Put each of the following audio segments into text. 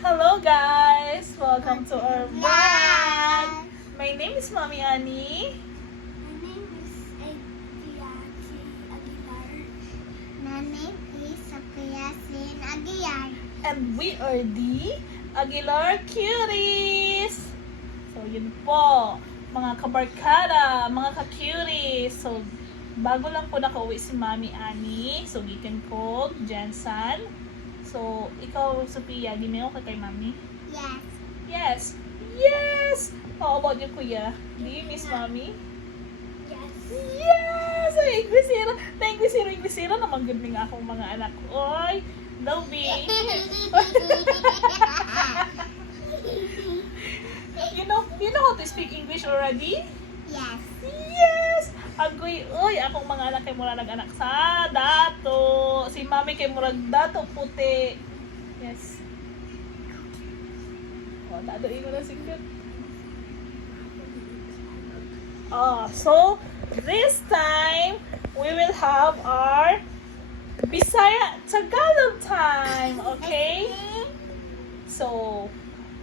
Hello guys! Welcome to our vlog! My name is Mommy Annie. My name is Adriachi Aguilar. My name is Sophia Sin Aguilar. And we are the Aguilar Cuties! So yun po, mga kabarkada, mga ka-cuties. So bago lang po nakauwi si Mommy Annie. So gikan ko, Jensen. So ikaw, Sophia, ginawa ka kay Mommy? Yes. Yes! Yes! How about you, Kuya? Do you miss Mommy? Yes. Yes! Ay, Inglesero! Na Inglesero naman ganding akong mga anak. Oy! Dobby! You know how to speak English already? Yes. Yes! Agoy, oy, akong mga anak kay mura nag-anak sa dato. Si Mami kay murag dato puti. Yes. Oh, dadoin mo na singkat. So this time we will have our Bisaya Tagalog time, okay? So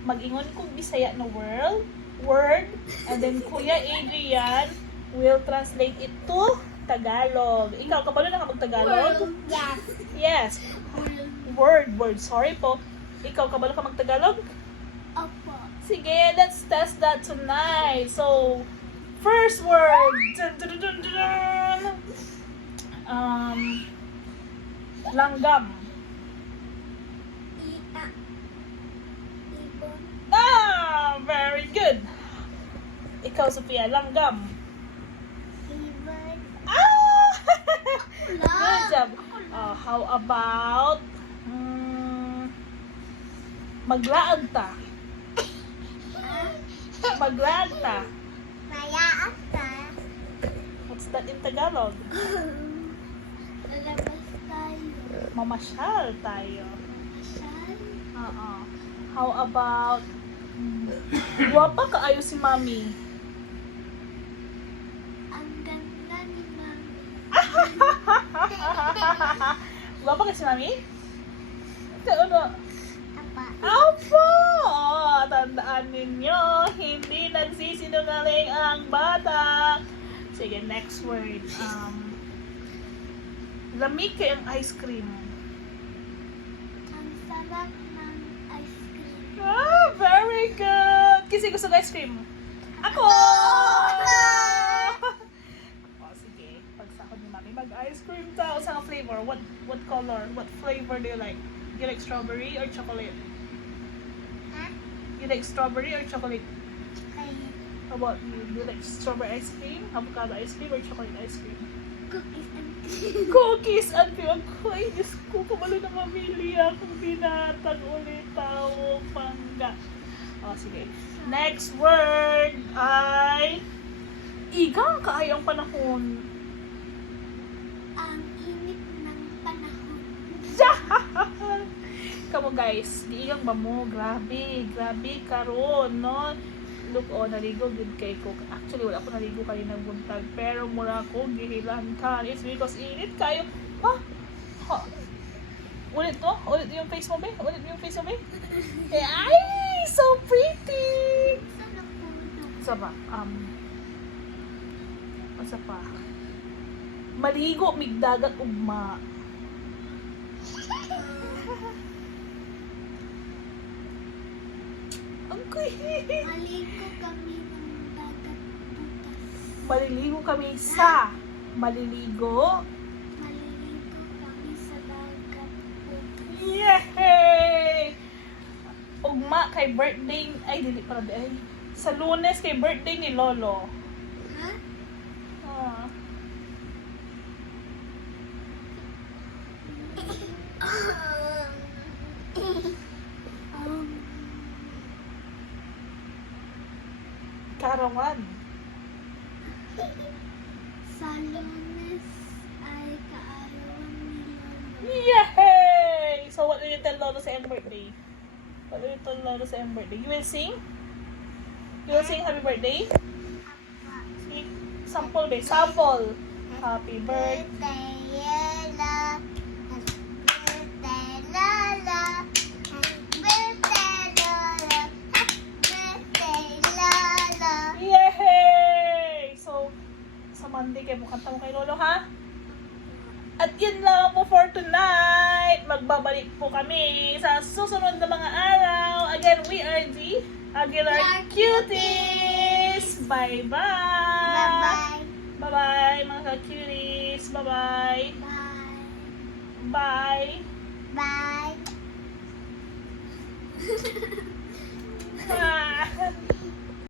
mag-ingon ko Bisaya na word, and then Kuya Adrian will translate it to Tagalog. Ikaw, kabalo na ka mag-Tagalog? Yes. Yes. Word. Sorry po. Ikaw, kabalo ka mag-Tagalog? Opo. Sige, let's test that tonight. So, first word. Dun, dun, dun, dun, dun. Langgam. Ibon. Very good. Ikaw, Sophia, langgam. Ibon. Good job. How about maglaag ta? Maglaag ta. Mayaan ka. What's that in Tagalog? Lalabas tayo. Mamasyal tayo. Saan? How about guwapa kaayo si Mami? Ang ganda ni Mami. Guwapa ka si Mami? Ano? Apa? Apo! Tandaan ninyo, hindi nagsisinungaling ang bata. Sige, next word. Lamig kayang ice cream. Ang sarap ng ice cream. Very good! Kasi gusto ng ice cream. Ako! Sige, pagsahod ni Mami, mag-ice cream ta. O sa flavor? What color? What flavor do you like? You like strawberry or chocolate? Ha? You like strawberry or chocolate? Kaya How about you? Do you like strawberry ice cream, avocado ice cream, or chocolate ice cream? cookies and cream. Cookies and cream. Ay, Diyos ko, kabalo na mamili akong binatang ulit tao pangga. Sige. Next word ay igang kaayong panahon. Ang init ng panahon. Kamo guys, giigang ba mo? Grabe karon, no? Look, naligo good kay ko. Actually, wala ko naligo kanina buntag. Pero mura ko, gihilan ka. It's because init kayo. Ha? Ulit to? Ulit yung face mo, be? Ulit yung face mo, be? Ay! So pretty! Saan ang puno? Isa pa? Isa pa? Maligo, migdagat, ugma. Ang kuhi! Maligo kami ng dagat bukas. Maliligo kami sa maliligo. Maliligo kami sa dagat bukas. Yay! Ugma kay birthday, ay dili para di ay. Sa Lunes kay birthday ni Lolo. Ha? Ah. Karawan. Sa Lunes ay kaarawan ni Lolo. Yay! So what will you tell Lolo sa iyong birthday? What will you tell Lolo sa iyong birthday? You will sing? You will sing happy birthday? Sing. Sample ba? Sample. Happy birthday. Birthday, Lola. Happy birthday, Lola. Monday kaya mukanta mo kay Lolo, ha? At yun lang po for tonight. Magbabalik po kami sa susunod na mga araw. Again, we are the Aguilar Cuties. Bye-bye. Bye-bye. Bye-bye, mga cuties. Bye-bye. Bye. Bye. Bye. Bye.